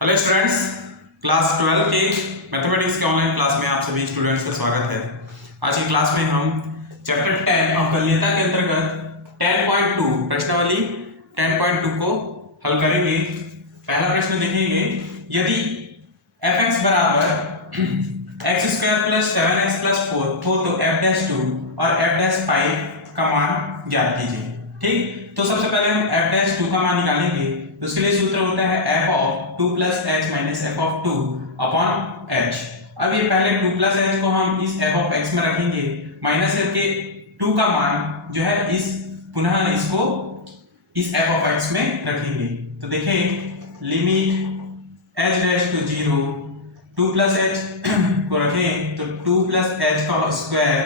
Hello students, class 12 के mathematics के online class में आप सभी स्टूडेंट्स का स्वागत है। आज की क्लास में हम चैप्टर 10 और गणित के अंतर्गत 10.2 प्रश्नावली 10.2 को हल करेंगे। पहला प्रश्न देखेंगे, यदि fx बराबर x square plus 7x plus 4 हो तो f'2 और f'5 का मान ज्ञात कीजिए। ठीक, तो सबसे पहले हम f'2 का मान निकालेंगे। तो उसके लिए सूत्र होता है f of 2 plus h minus f of 2 upon h। अब ये पहले 2 प्लस h को हम इस f ऑफ x में रखेंगे, माइनस करके 2 का मान जो है इस पुनः इसको इस f ऑफ x में रखेंगे। तो देखें, limit h dash to 0 2 plus h को रखें तो 2 प्लस h का square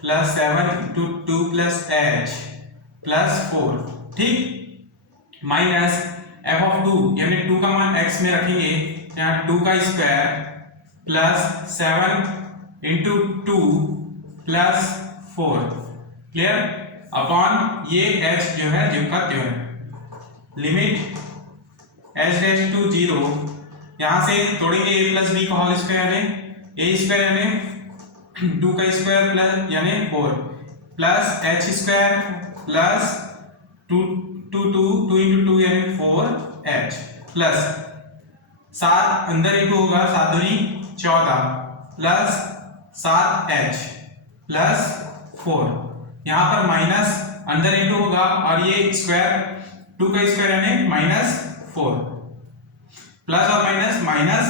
plus 7 into 2 plus h plus 4, ठीक, माइनस f ऑफ 2 यानी 2 का मान x में रखेंगे, यहाँ 2 का square plus 7 into 2 plus 4, clear, upon ये h जो है जो का त्यों है। लिमिट h डैश टू 0, यहाँ से तोड़ेंगे a प्लस b का होल स्क्वायर है, a स्क्वायर यानी 2 का स्क्वायर प्लस यानी 4 plus h square plus 2 into 2 यानी 4h प्लस 7 अंदर इंटू होगा 7 दूनी 14 प्लस 7h प्लस 4, यहाँ पर माइनस अंदर इंटू होगा और ये स्क्वायर 2 का स्क्वायर यानी माइनस 4 प्लस और माइनस माइनस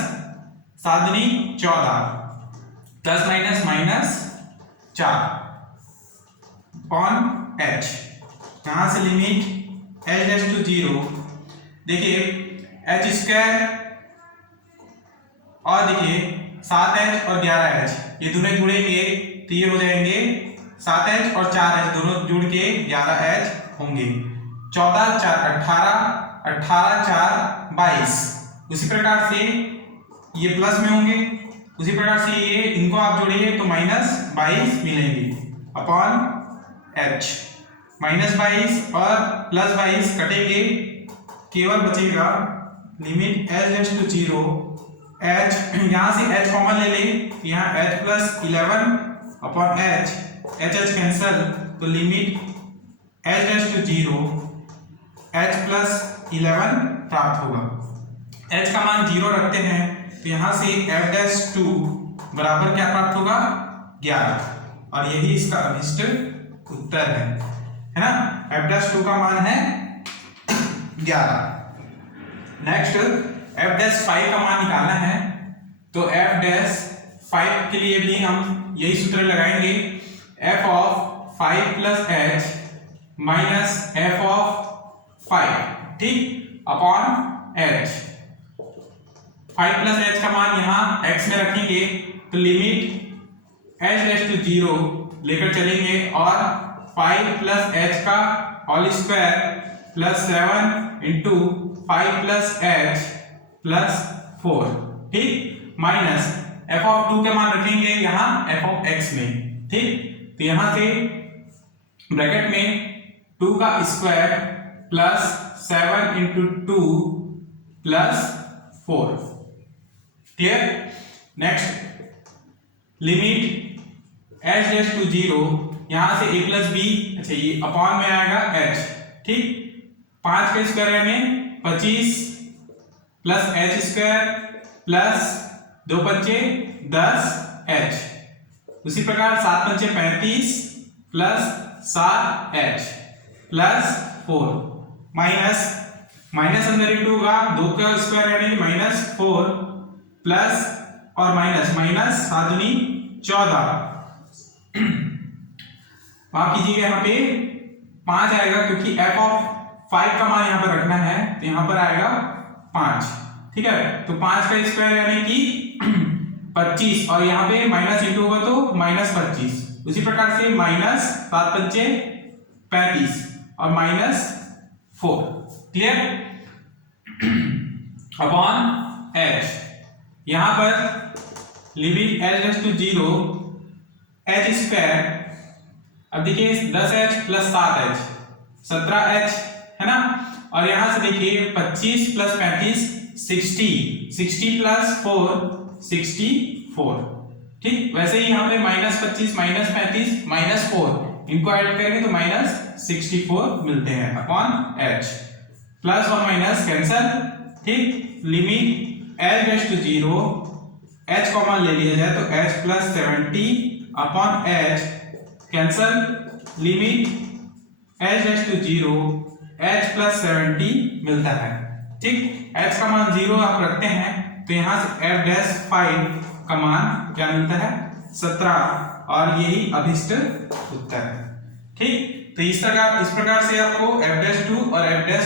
7 दूनी 14 plus minus minus 4 upon h। यहाँ से लिमिट h डैश टू 0, देखिए h स्क्वायर और देखिए 7h और 11h ये दोनों जुड़ेंगे तो ये हो जाएंगे 7h और 4h दोनों जुड़ के 11h होंगे। 14 4 18, 18 4 22। उसी प्रकार से ये प्लस में होंगे, उसी प्रकार से ये इनको आप जोड़िए तो माइनस 22 मिलेंगे अपॉन h। माइनस 22 और प्लस 22 कटेंगे, केवल बचेगा limit h dash to 0 h, यहाँ से h कॉमन ले लें, यहाँ h plus 11 upon h cancel, तो limit h dash to 0 h plus 11 प्राप्त होगा। h का मान 0 रखते हैं तो यहाँ से f डैश 2 बराबर क्या प्राप्त होगा 11, और यही इसका अभिष्ट उत्तर है ना। f डैश 2 का मान है 11। नेक्स्ट f डैश 5 का मान निकालना है, तो f डैश 5 के लिए भी हम यही सूत्र लगाएंगे, f of 5 plus h minus f of 5, ठीक, अपॉन h। 5 प्लस h का मान यहाँ x में रखेंगे तो लिमिट h डैश टू 0 लेकर चलेंगे और 5 प्लस h का whole square plus 7 into 5 plus h plus 4, ठीक, माइनस f ऑफ 2 के मान रखेंगे यहाँ f ऑफ x में, ठीक, तो यहाँ से ब्रैकेट में 2 का square plus 7 into 2 plus 4, clear. Next limit h dash to 0, यहाँ से a प्लस बी, अच्छा ये अपॉन में आएगा h, ठीक, 5 का स्क्वायर यानी 25 प्लस h स्क्वायर प्लस 2 पंचे 10h, उसी प्रकार 7 पंचे 35 plus 7h plus 4 minus minus अंदर इंटू होगा 2 का स्क्वायर यानी माइनस 4 प्लस और माइनस माइनस 7 दूनी 14, माफ कीजिएगा यहाँ पे 5 आएगा क्योंकि f ऑफ 5 का मान यहाँ पर रखना है तो यहाँ पर आएगा 5, ठीक है, तो 5 का स्क्वायर यानी कि 25 और यहाँ पे माइनस इंटू होगा तो माइनस 25, उसी प्रकार से माइनस 7 पंचे 35 और माइनस 4, क्लियर, अपॉन h। यहाँ पर limit h dash to 0 h square, अब देखिए 10h प्लस 7h 17h है ना, और यहां से देखिए 25 प्लस 35 60 प्लस 4 64। ठीक, वैसे ही यहाँ पे -25 -35 -4 इनको ऐड करेंगे तो -64 मिलते हैं अपॉन h। प्लस और माइनस कैंसल। ठीक, limit h raise to 0 h common ले लिया जाए तो h plus 70 upon h cancel. Limit h raise to 0 h plus 70 मिलता है। ठीक, h का मान 0 आप रखते हैं तो यहाँ से f डैश 5 का मान क्या मिलता है 17 और यही अभिष्ट उत्तर है। ठीक, तो इस प्रकार से आपको f डैश 2 और f डैश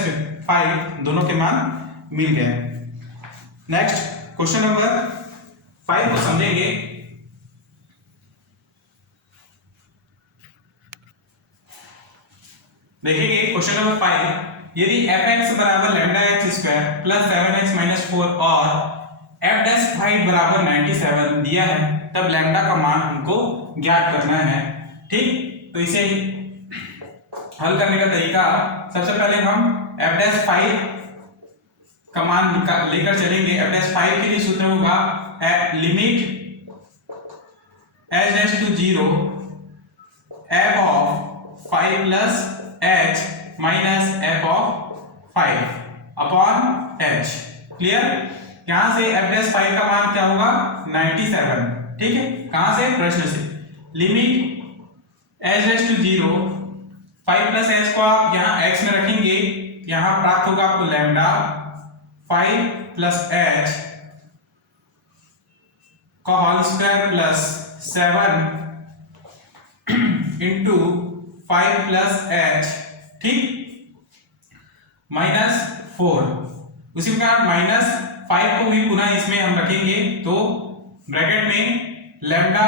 5 दोनों के मान मिल गए। नेक्स्ट क्वेश्चन नंबर 5 को समझेंगे। देखेंगे क्वेश्चन नंबर 5, यदि fx बराबर lambda x square plus 7x minus 4 और f डैश 5 बराबर 97 दिया है तब लैम्डा का मान हमको ज्ञात करना है। ठीक, तो इसे हल करने का तरीका, सबसे पहले हम f डैश 5 का मान लेकर चलेंगे। f डैश 5 के लिए सूत्र होगा limit h dash to 0 f of 5 plus h minus f of 5 upon h। Clear, यहां से f डैश 5 का मान क्या होगा 97। ठीक है, कहां से, प्रश्न से। Limit h dash to 0 5 plus h को आप यहां x में रखेंगे, यहां प्राप्त होगा आपको लैम्डा 5 प्लस h का whole square plus 7 into 5 plus h। ठीक, माइनस 4। उसी प्रकार -5 को भी पुनः इसमें हम रखेंगे तो ब्रैकेट में लैम्डा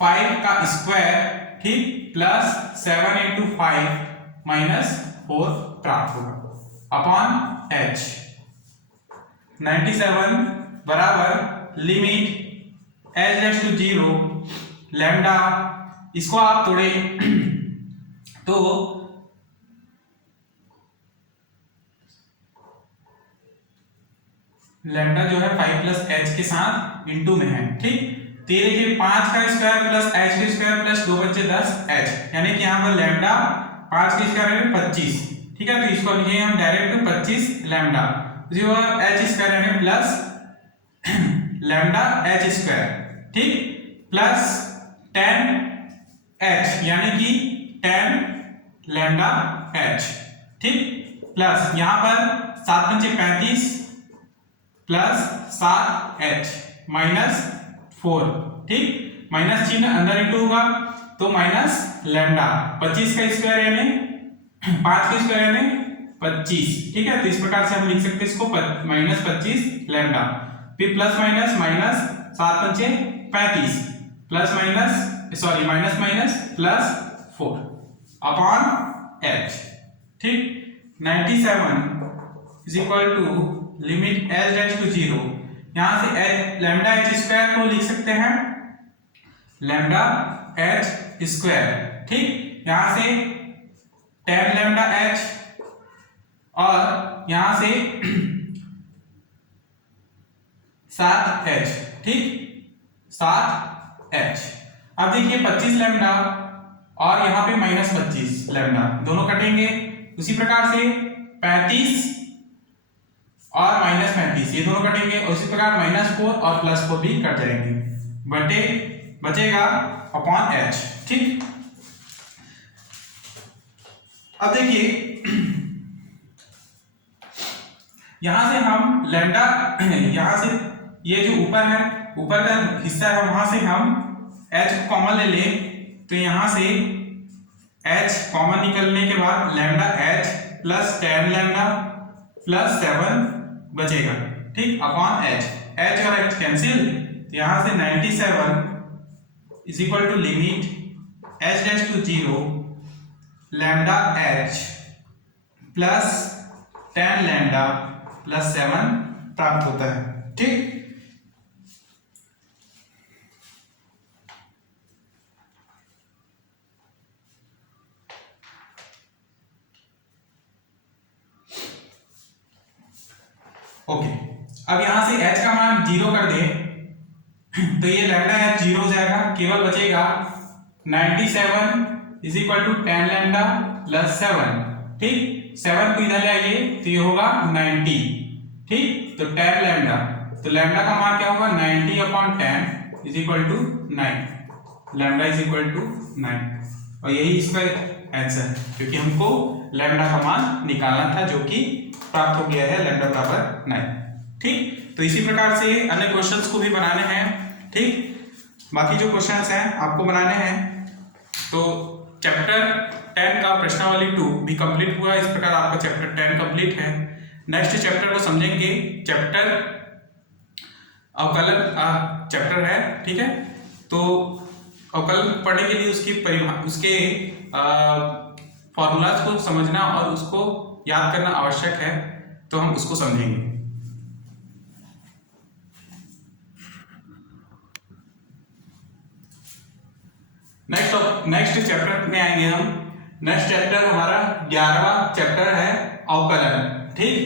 5 का स्क्वायर, ठीक, प्लस 7 इंटू 5 माइनस 4 प्राप्त होगा अपॉन h। 97 बराबर limit h raise to 0 lambda, इसको आप तोड़े तो लैम्डा जो है 5 प्लस h के साथ इंटू में है। ठीक, तो ये देखिए 5 का स्क्वायर प्लस h का स्क्वायर प्लस 2 बचे 10 h, यानी कि यहाँ पर लैम्डा 5 के स्क्वायर है 25। ठीक है, तो इसको लिखेंगे हम डायरेक्ट 25 लैम्डा, जो h स्क्वायर यानी प्लस लैम्डा h स्क्वायर। ठीक, प्लस 10 h यानी कि 10 लैम्डा h। ठीक, प्लस यहाँ पर 7 पंचे 35 प्लस 7h माइनस 4। ठीक, माइनस चिन्ह अंदर इंटू होगा तो माइनस लैम्डा 25 का स्क्वायर यानी 5 का स्क्वायर यानी 25। ठीक है, तो इस प्रकार से हम लिख सकते हैं इसको -25 लैम्डा, फिर प्लस माइनस माइनस 7 पंचे 35 plus minus sorry minus minus plus 4 upon h। ठीक, 97 is equal to limit h raise to 0, यहां से लैम्डा h स्क्वायर को लिख सकते हैं लैम्डा h स्क्वायर। ठीक, यहां से 10 लैम्डा h और यहां से 7h। ठीक, 7h। अब देखिए 25 लैम्डा और यहाँ पे -25 लैम्डा दोनों कटेंगे। उसी प्रकार से 35 और -35 ये दोनों कटेंगे, उसी प्रकार -4 और +4 भी कट जाएंगे, बचेगा अपॉन h। ठीक, अब देखिए यहां से हम लैम्डा, यहां से ये जो ऊपर है, ऊपर का हिस्सा है, वहां से हम h को कॉमन ले लें तो यहां से h कॉमन निकलने के बाद lambda h plus 10 lambda plus 7 बचेगा। ठीक, अपॉन h और h कैंसिल, तो यहां से 97 is equal to limit h dash to 0 lambda h plus 10 lambda plus 7 प्राप्त होता है। ठीक, ओके, अब यहां से h का मान 0 कर दे तो ये लैम्डा h 0 हो जाएगा, केवल बचेगा 97 is equal to 10 lambda plus 7। ठीक, 7 को इधर ले आइए तो ये होगा 90। ठीक, तो 10 लैम्डा, तो लैम्डा का मान क्या होगा 90 upon 10 is equal to 9, lambda is equal to 9। और यही इसका आंसर, क्योंकि हमको लैम्डा का मान निकालना था जो कि प्राप्त हो गया है, लैम्डा बराबर 9। ठीक, तो इसी प्रकार से अन्य क्वेश्चंस को भी बनाने हैं। ठीक, बाकी जो क्वेश्चंस हैं आपको बनाने हैं। तो चैप्टर 10 का प्रश्नावली 2 भी कंप्लीट हुआ। इस प्रकार आपका चैप्टर 10 कंप्लीट है। नेक्स्ट चैप्टर को समझेंगे, चैप्टर अवकलन चैप्टर है। ठीक है, तो अवकलन पढ़ने के लिए उसके फॉर्मूलाज को समझना और उसको याद करना आवश्यक है, तो हम उसको समझेंगे। नेक्स्ट चैप्टर में आएंगे हम। नेक्स्ट चैप्टर हमारा 11वां चैप्टर है अवकलन। ठीक,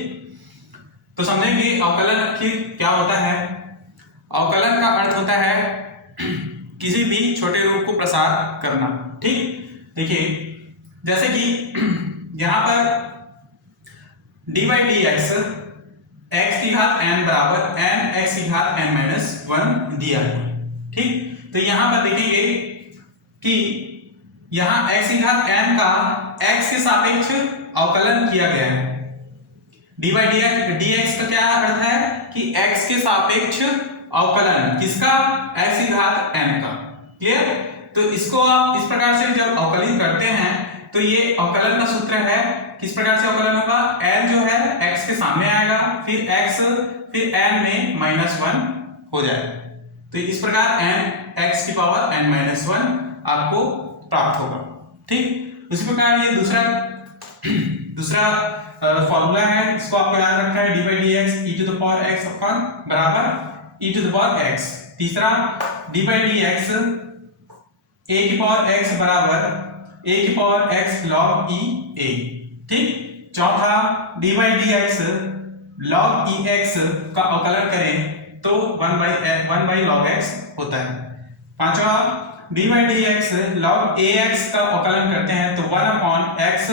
तो समझेंगे अवकलन आखिर क्या होता है। अवकलन का अर्थ होता है किसी भी छोटे रूप को प्रसार करना। ठीक, देखिए जैसे कि यहां पर D by D x x की घात n बराबर n एक्स की घात n माइनस 1 दिया है। ठीक, तो यहां पर देखेंगे कि यहां x की घात n का x के सापेक्ष अवकलन किया गया है। डी बाई डी एक्स का क्या अर्थ है कि x के सापेक्ष अवकलन किसका, x की घात n का। क्लियर, तो इसको आप इस प्रकार से जब अवकलित करते हैं तो ये अवकलन का सूत्र है। किस प्रकार से अवकलन होगा, n जो है x के सामने आएगा, फिर x फिर n में -1 हो जाए, तो इस प्रकार n x की पावर n माइनस 1 आपको प्राप्त होगा। ठीक, उसी प्रकार ये दूसरा फॉर्मूला है, इसको आपको याद रखना है, d by D x e to the power x upon बराबर e to the power x. तीसरा d by D x a की पावर एक्स बराबर ए की power x log e a. ठीक, चौथा d by D x log e x का अवकलन करें तो 1 बाई लॉग एक्स होता है। पांचवा D by D x log A x का अवकलन करते हैं तो 1 अपॉन एक्स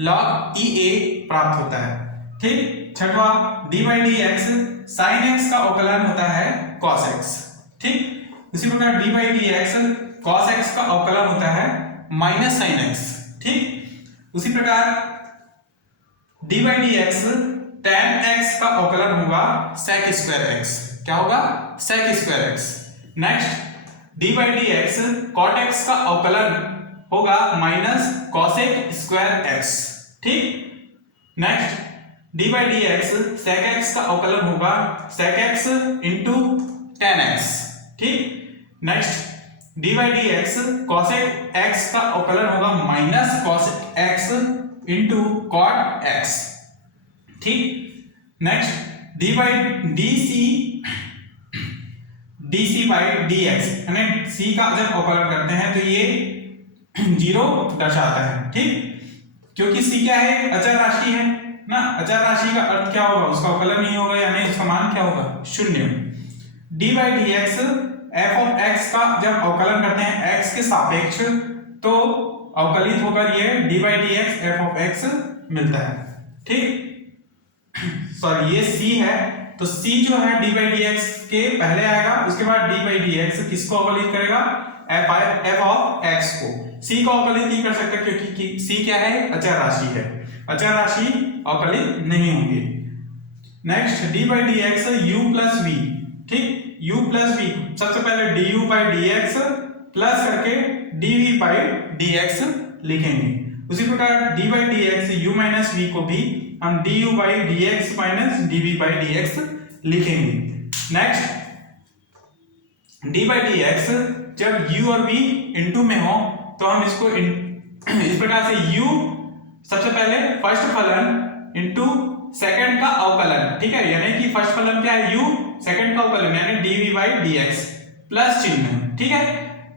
लॉग ई ए प्राप्त होता है। ठीक, छठवा D by D x sine x का अवकलन होता है कॉस एक्स। ठीक, उसी प्रकार D by D x cos x का अवकलन होता है माइनस साइन एक्स। ठीक, उसी प्रकार D by D x tan x का अवकलन होगा sec स्क्वायर x। क्या होगा, sec square x। Next D by D X cot x का अवकलन होगा माइनस cosec स्क्वायर x। ठीक, next D by D X sec x का अवकलन होगा sec x into tan x। ठीक, next D by D X cosec x का अवकलन होगा minus cosec x into cot x। ठीक, next D by D C by D X, यानी C का जब अवकलन करते हैं तो ये 0 दर्शाता है। ठीक, क्योंकि सी क्या है, अचर राशि है ना। अचर राशि का अर्थ क्या होगा, उसका अवकलन नहीं होगा, यानी उसका मान क्या होगा, 0। D by D x F of x का जब अवकलन करते हैं x के सापेक्ष तो अवकलित होकर ये D by D x F of x मिलता है। ठीक, सॉरी ये c है, तो c जो है डी बाई डी एक्स के पहले आएगा, उसके बाद डी बाई डी एक्स किसको अवकलित करेगा, f ऑफ x को। c को अवकलित नहीं कर सकते क्योंकि c क्या है, अचर राशि है, अचर राशि अवकलित नहीं होंगे। Next D by D x u plus v। ठीक, u प्लस v सबसे पहले du by D x plus करके dv बाई डी एक्स लिखेंगे। उसी प्रकार d by D x u minus v को भी हम du by D x minus dv by D x लिखेंगे। Next d by D x जब u और v इनटू में हो तो हम इसको इस प्रकार से u सबसे पहले फर्स्ट फलन इनटू सेकंड का अवकलन। ठीक है, यानी कि फर्स्ट फलन क्या है, u, सेकंड का अवकलन यानी dv बाई dx प्लस चिन्ह। ठीक है,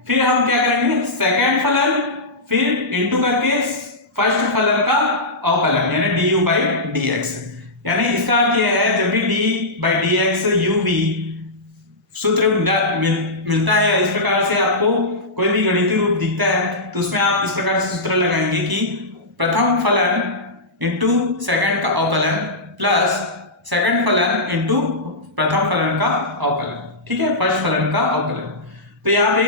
फिर हम क्या करेंगे, सेकंड फलन फिर इनटू करके फर्स्ट फलन का अवकलन यानी du बाई dx। यानी इसका अर्थ यह है जब भी d/dx uv सूत्र मिलता है या इस प्रकार से आपको कोई भी गणितीय रूप दिखता है तो उसमें आप इस प्रकार से सूत्र लगाएंगे कि प्रथम फलन इंटू सेकंड का अवकलन प्लस सेकंड फलन इंटू प्रथम फलन का अवकलन, ठीक है, फर्स्ट फलन का अवकलन। तो यहाँ पे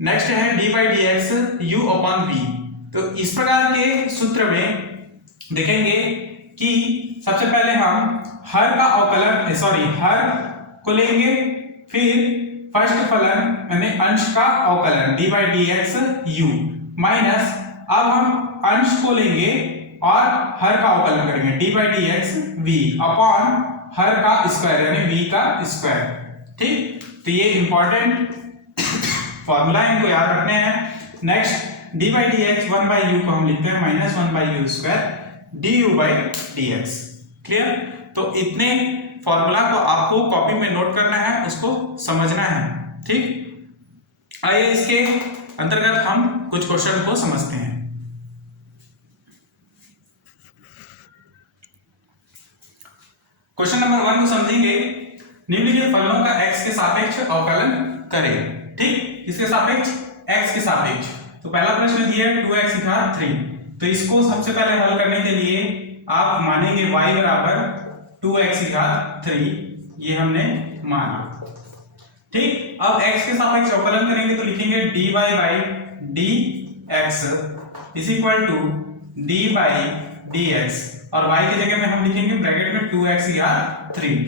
नेक्स्ट है d/dx u/v। तो इस प्रकार के सूत्र में देखेंगे कि सबसे पहले हम हर का अवकलन हर को लेंगे, फिर फर्स्ट फलन यानी अंश का अवकलन d/dx u माइनस अब हम अंश को लेंगे और हर का अवकलन करेंगे d/dx v अपॉन हर का स्क्वायर यानी v का स्क्वायर, ठीक। तो ये इंपॉर्टेंट फॉर्मूला इनको याद रखने हैं। नेक्स्ट d/dx 1/u को हम लिखते हैं minus 1/u square du/dx। Clear? तो इतने फॉर्मूला को आपको कॉपी में नोट करना है, उसको समझना है, ठीक। आइए इसके अंतर्गत हम कुछ क्वेश्चन को समझते हैं। क्वेश्चन नंबर 1 को समझेंगे। निम्नलिखित फलनों का x के सापेक्ष अवकलन करें, ठीक। इसके सापेक्ष x के सापेक्ष। तो पहला प्रश्न दिया है 2x की घात 3। तो इसको सबसे पहले हल करने के लिए आप मानेंगे y बराबर 2x की घात 3, ये हमने माना, ठीक। अब x के सापेक्ष अवकलन करेंगे तो लिखेंगे dy/dx is equal to d/dx और y की जगह में हम लिखेंगे ब्रैकेट में 2x की घात 3,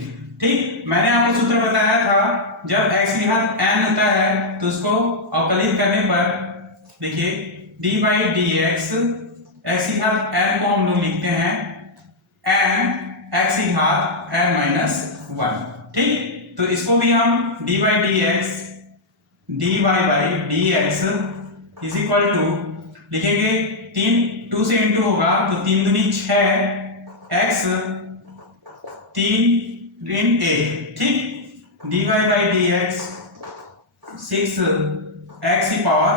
ठीक। मैंने आपको सूत्र बताया था जब x की घात n होता है तो उसको अवकलित करने पर देखिए d/dx x की घात n को हम लोग लिखते हैं n x की घात n-1, ठीक। तो इसको भी हम d/dx dy/dx is equal to लिखेंगे 2 से इंटू होगा तो 3 दूनी 6 x 3 ऋण 1, ठीक। dy/dx 6 x की पावर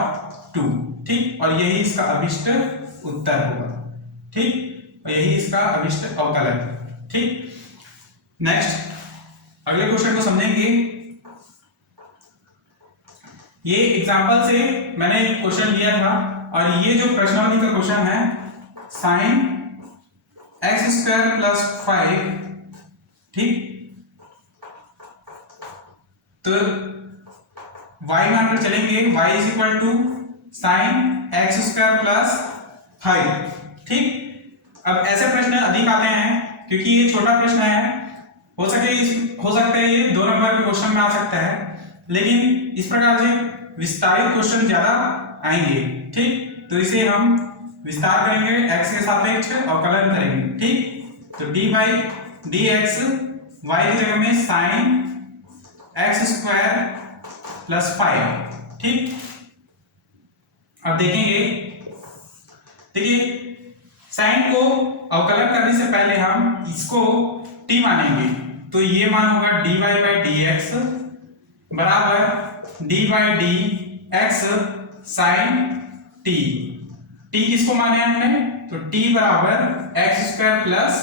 2, ठीक। और यही इसका अभिष्ट उत्तर होगा, ठीक। और यही इसका अभिष्ट अवकलन, ठीक। नेक्स्ट अगले क्वेश्चन को समझेंगे। ये एग्जांपल से मैंने एक क्वेश्चन लिया था और ये जो प्रश्नावली का क्वेश्चन है sin x² + 5, ठीक। तो y मान कर चलेंगे y is equal to sin x² + 5, ठीक। अब ऐसे प्रश्न अधिक आते हैं क्योंकि ये छोटा प्रश्न है, हो सकता है ये 2 नंबर के क्वेश्चन में आ सकता है, लेकिन इस प्रकार से विस्तारित क्वेश्चन ज्यादा आएंगे, ठीक। तो इसे हम विस्तार करेंगे, x के सापेक्ष अवकलन करेंगे, ठीक। तो d/dx y की जगह में sin x² + 5, ठीक। अब देखिए sin को अवकलन करने से पहले हम इसको t मानेंगे, तो ये मान होगा dy/dx बराबर d/dx sin t। t किसको माने हमने? तो t बराबर x² +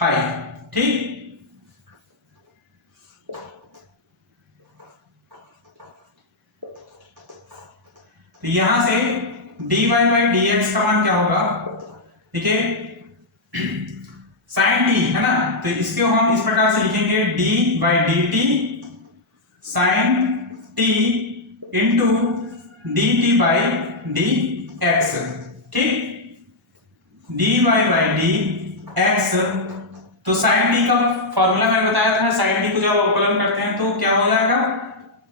5, ठीक। तो यहां से dy/dx का मान क्या होगा? देखिए sin t है ना, तो इसको हम इस प्रकार से लिखेंगे d/dt sin t into dt/dx, ठीक। dy/dx तो sin t का फॉर्मूला मैंने बताया था, sin t को जब अवकलन करते हैं तो क्या हो जाएगा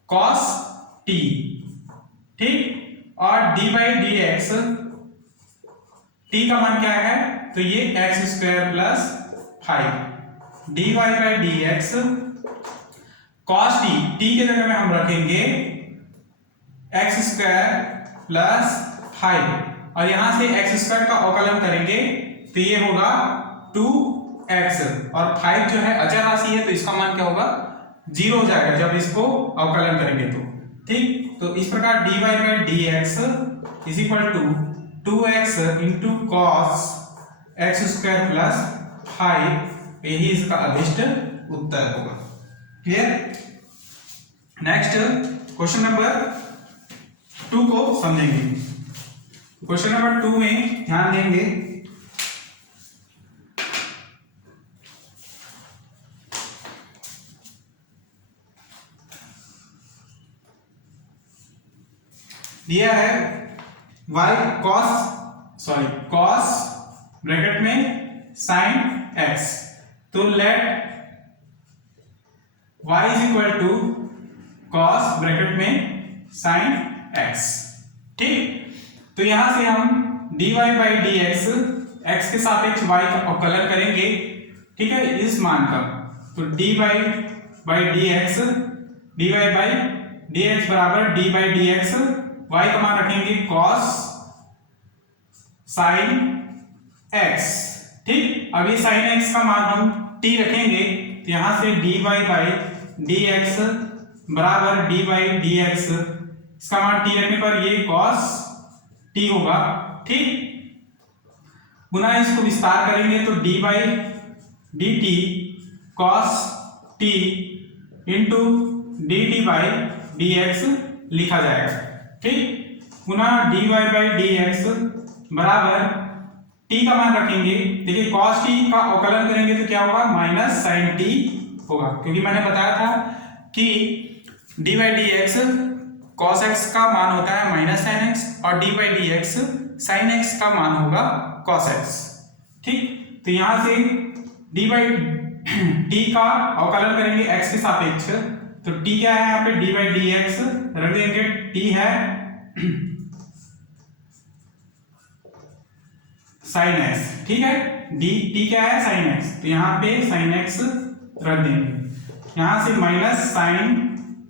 cos t, ठीक। और d/dx t का मान क्या है? तो ये x² + 5 dy/dx cos t, t के जगह में हम रखेंगे x² + 5 और यहां से x² का अवकलन करेंगे तो ये होगा 2x और 5 जो है अचर राशि है तो इसका मान क्या होगा 0 हो जाएगा जब इसको अवकलन करेंगे तो, ठीक। तो इस प्रकार dy/dx is equal to 2x into cos x² + 5 यही इसका अभिष्ट उत्तर होगा। क्लियर? नेक्स्ट क्वेश्चन नंबर 2 को समझेंगे। क्वेश्चन नंबर 2 में ध्यान देंगे, दिया है cos ब्रैकेट में sin x, तो let y is equal to cos bracket में sin x। ठीक, तो यहां से हम dy बाई dx x के सापेक्ष y का अवकलन करेंगे। ठीक है, इस मान का, तो dy बाई dx बराबर d बाई dx, y का मान रखेंगे cos sin x। ठीक, अभी sin x का मान हम t रखेंगे, तो यहां से dy बाई dx बराबर d बाई dx, इसका मान t रखने पर ये cos t होगा। ठीक, पुनः इसको विस्तार करेंगे तो d by dt cos t into dt by dx लिखा जाएगा। ठीक, पुनः dy बाई dx बराबर t का मान रखेंगे। देखिए cos t का अवकलन करेंगे तो क्या होगा, माइनस sin t होगा, क्योंकि मैंने बताया था कि d by dx cos x का मान होता है माइनस sin x और d by dx sin x का मान होगा cos x। ठीक, तो यहां से d बाई t का अवकलन करेंगे x के सापेक्ष, तो t क्या है यहाँ पे, d बाई dx रख देंगे, t है sin x। ठीक है, t क्या है, sin x, तो यहाँ पे sin x रख देंगे। यहां से माइनस sin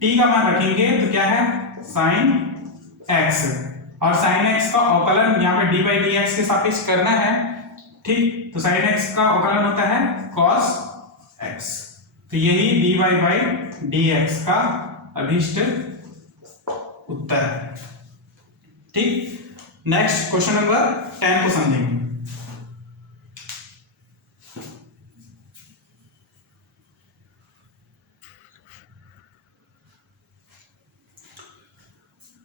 t का मान रखेंगे तो क्या है, sin x, और sin x का अवकलन यहाँ पे d बाई dx के सापेक्ष करना है। ठीक, तो sin x का अवकलन होता है cos x, तो यही dy बाई dx का अभिष्ट उत्तर है। ठीक, नेक्स्ट क्वेश्चन नंबर 10 को समझेंगे।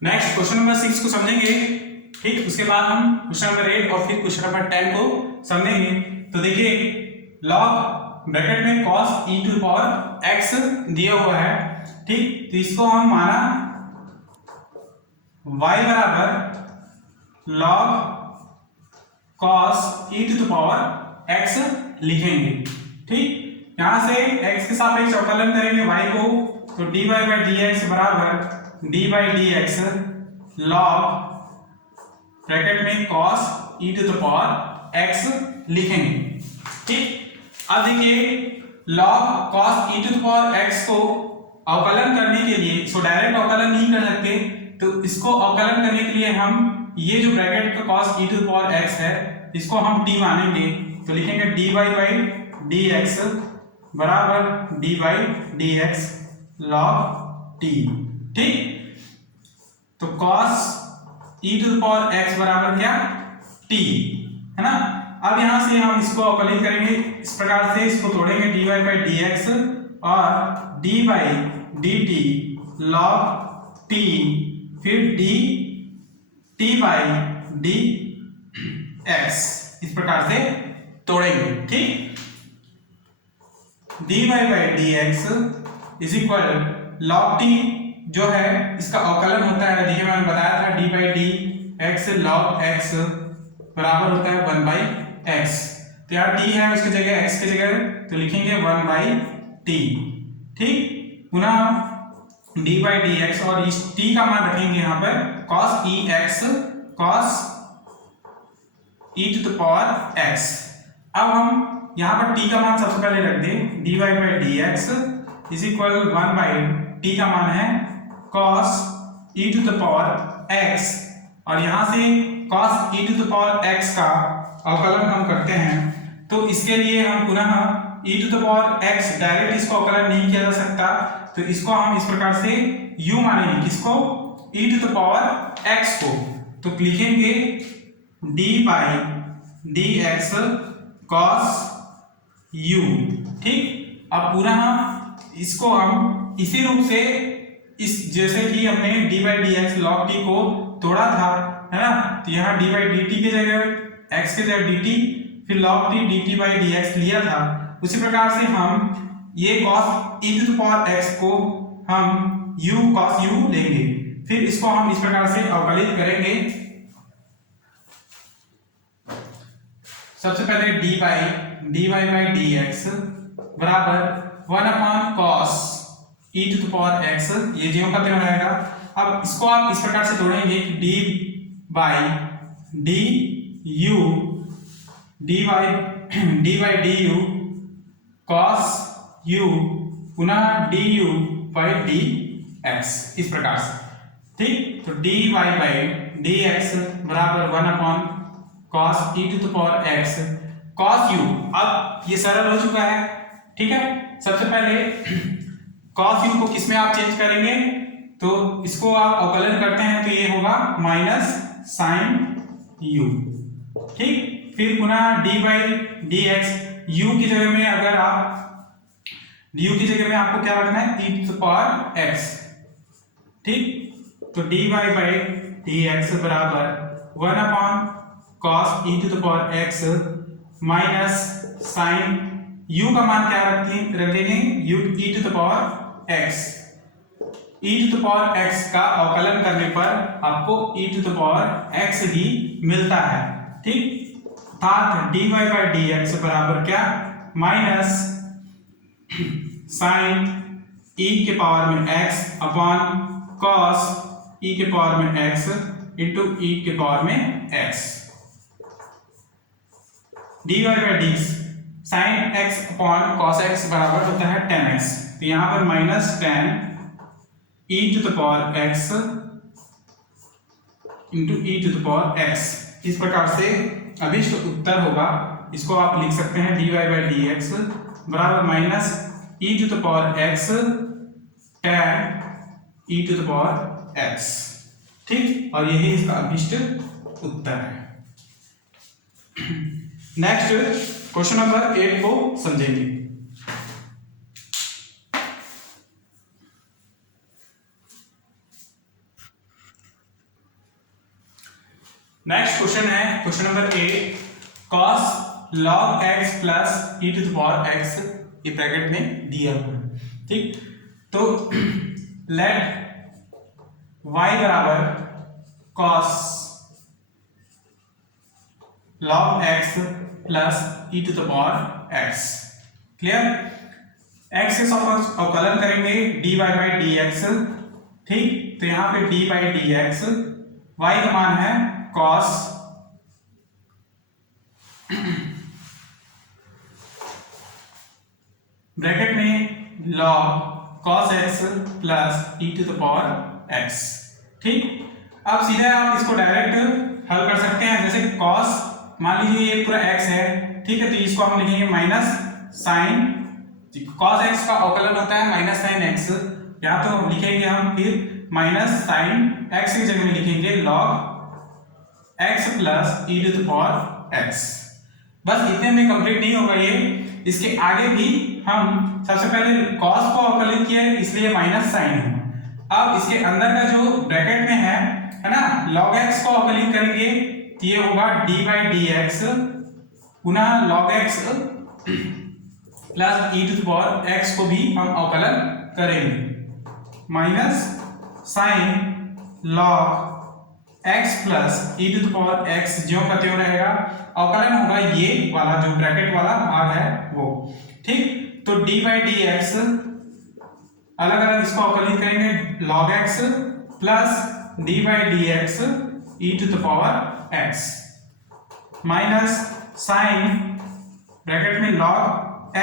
नेक्स्ट क्वेश्चन नंबर 6 को समझेंगे। ठीक, उसके बाद हम क्वेश्चन नंबर 8 और फिर क्वेश्चन नंबर 10 को समझेंगे। तो देखिए लॉग ब्रैकेट में cos e to power x दिया हुआ है। ठीक, तो इसको हम माना y बराबर log cos e to power x लिखेंगे। ठीक, यहां से x के सापेक्ष अवकलन करेंगे y को, तो dy बाई dx बराबर d by dx log bracket में cos e to power x लिखेंगे। ठीक, अब देखिए log cos e to power x को अवकलन करने के लिए, इसको डायरेक्ट अवकलन नहीं कर सकते, तो इसको अवकलन करने के लिए हम ये जो ब्रैकेट का cos e to power x है इसको हम t मानेंगे, तो लिखेंगे dy बाई dx बराबर d by dx log t। ठीक, तो cos e to power x बराबर क्या, t, है ना। अब यहां से हम इसको अवकलित करेंगे इस प्रकार से, इसको तोड़ेंगे dy बाई dx और d by dt log t, फिर t बाई dx, इस प्रकार से तोड़ेंगे। ठीक, dy by dx is equal log t जो है इसका अवकलन होता है, देखिए मैंने बताया था d by dx log x बराबर होता है 1 बाई x, तो यार t है उसकी जगह x की जगह तो लिखेंगे 1 बाई t। ठीक, पुनः d बाई dx और इस t का मान रखेंगे यहाँ पर cos e to the power x। अब हम यहाँ पर t का मान सबसे पहले रख दें, dy by dx is equal 1 by t का मान है cos e to the power x, और यहाँ से cos e to the power x का अवकलन हम करते हैं, तो इसके लिए हम पुनः e to the power x direct इसको अवकलन नहीं किया जा सकता, तो इसको हम इस प्रकार से u मानेंगे, किसको, e to the power x को, तो लिखेंगे d by dx cos u। ठीक, अब पूरा हम इसको हम इसी रूप से इस जैसे कि हमने D by D x log T को तोड़ा था, है ना, तो यहाँ डी बाई डी टी की जगह एक्स की जगह डी टी, फिर log t d t by D x लिया था। उसी प्रकार से हम ये cos e to the power x को हम u कॉस u लेंगे, फिर इसको हम इस प्रकार से अवकलित करेंगे। सबसे पहले d y by D x बराबर 1 upon cos e to the power x, ये ज्यों का त्यों रहेगा। अब इसको आप इस प्रकार से तोड़ेंगे कि d by d u d by d u cos u पुनः d u by D x, इस प्रकार से। ठीक, तो d y by D x बराबर 1 upon cos e to the power x cos u. अब ये सरल हो चुका है। ठीक है, सबसे पहले कॉस यू को किसमें आप चेंज करेंगे, तो इसको आप अवकलन करते हैं तो ये होगा माइनस साइन यू। ठीक, फिर पुनः D by D x, you की जगह में अगर आप यू की जगह में आपको क्या रखना है, e to the power x. ठीक, तो d y by D x बराबर 1 upon cos e to the power x minus sine u का मान क्या रखेंगे, u e to the power x। e to the power x का अवकलन करने पर आपको e to the power x ही मिलता है। ठीक, अर्थात dy बाई डी एक्स बराबर क्या, माइनस साइन e के पावर में x अपॉन कॉस e के पावर में x इंटू e के पावर में x। dy by d sine x upon cos x बराबर होता है tan x, तो यहां पर minus tan e to the power x into e to the power x, इस प्रकार से अभिष्ट उत्तर होगा। इसको आप लिख सकते हैं dy बाई डी एक्स बराबर minus e to the power x tan e to the power x। ठीक, और यही इसका अभिष्ट उत्तर है। नेक्स्ट क्वेश्चन नंबर 8 को समझेंगे। नेक्स्ट क्वेश्चन है question number 8, cos log x plus e to the power x, ये ब्रैकेट में दिया हुआ है। ठीक, तो लेट y बराबर cos log x plus e to the power x। Clear, x के साथ अवकलन करेंगे dy बाई डी एक्स। ठीक, तो यहां पे dy by D x, y का मान है cos ब्रैकेट में log cos x plus e to the power x। ठीक, अब सीधे आप इसको डायरेक्ट हल कर सकते हैं। जैसे cos, मान लीजिए ये पूरा x है, ठीक है, तो इसको हम लिखेंगे माइनस साइन, cos x का अवकलन होता है माइनस साइन x, या तो लिखेंगे हम फिर माइनस साइन x की जगह में लिखेंगे log x plus e to the power x। बस इतने में कंप्लीट नहीं होगा ये, इसके आगे भी हम सबसे पहले cos को अवकलित किया है इसलिए माइनस साइन है। अब इसके अंदर का जो ब्रैकेट में है ना, log x को अवकलित करेंगे, ये होगा डी बाई डी एक्स पुनः log x plus e to the power x को भी हम अवकलन करेंगे, minus sine log x plus e to the power x ज्यों का त्यों रहेगा। अवकलन होगा ये वाला जो ब्रैकेट वाला भाग है वो। ठीक, तो डी बाई डी एक्स अलग अलग इसको अवकलित करेंगे log x plus d by D x e to the power x minus sine bracket में log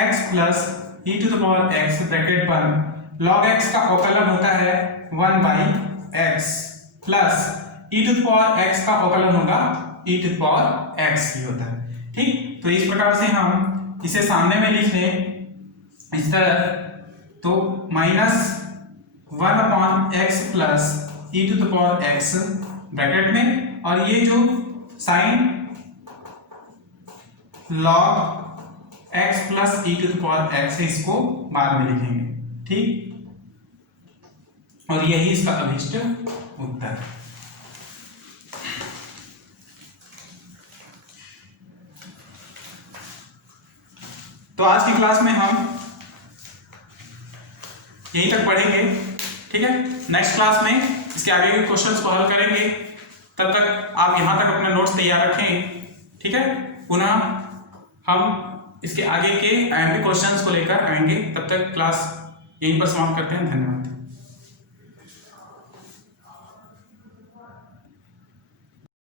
x plus e to the power x bracket बंद, log x का अवकलन होता है 1 by x plus e to the power x का अवकलन होगा e to the power x ही होता है। ठीक, तो इस प्रकार से हम इसे सामने में लिख लें इस तरह, तो minus 1 upon x plus e to the power x bracket में, और ये जो sine log x plus e to the power x है, इसको बाद में लिखेंगे, ठीक। और यही इसका अभिष्ट उत्तर है। तो आज की क्लास में हम यहीं तक पढ़ेंगे, ठीक है। नेक्स्ट क्लास में इसके आगे के क्वेश्चंस को हल करेंगे। तब तक आप यहां तक अपने नोट्स तैयार रखें, ठीक है। पुनः हम इसके आगे के IMP क्वेश्चंस को लेकर आएंगे। तब तक क्लास यहीं पर समाप्त करते हैं। धन्यवाद।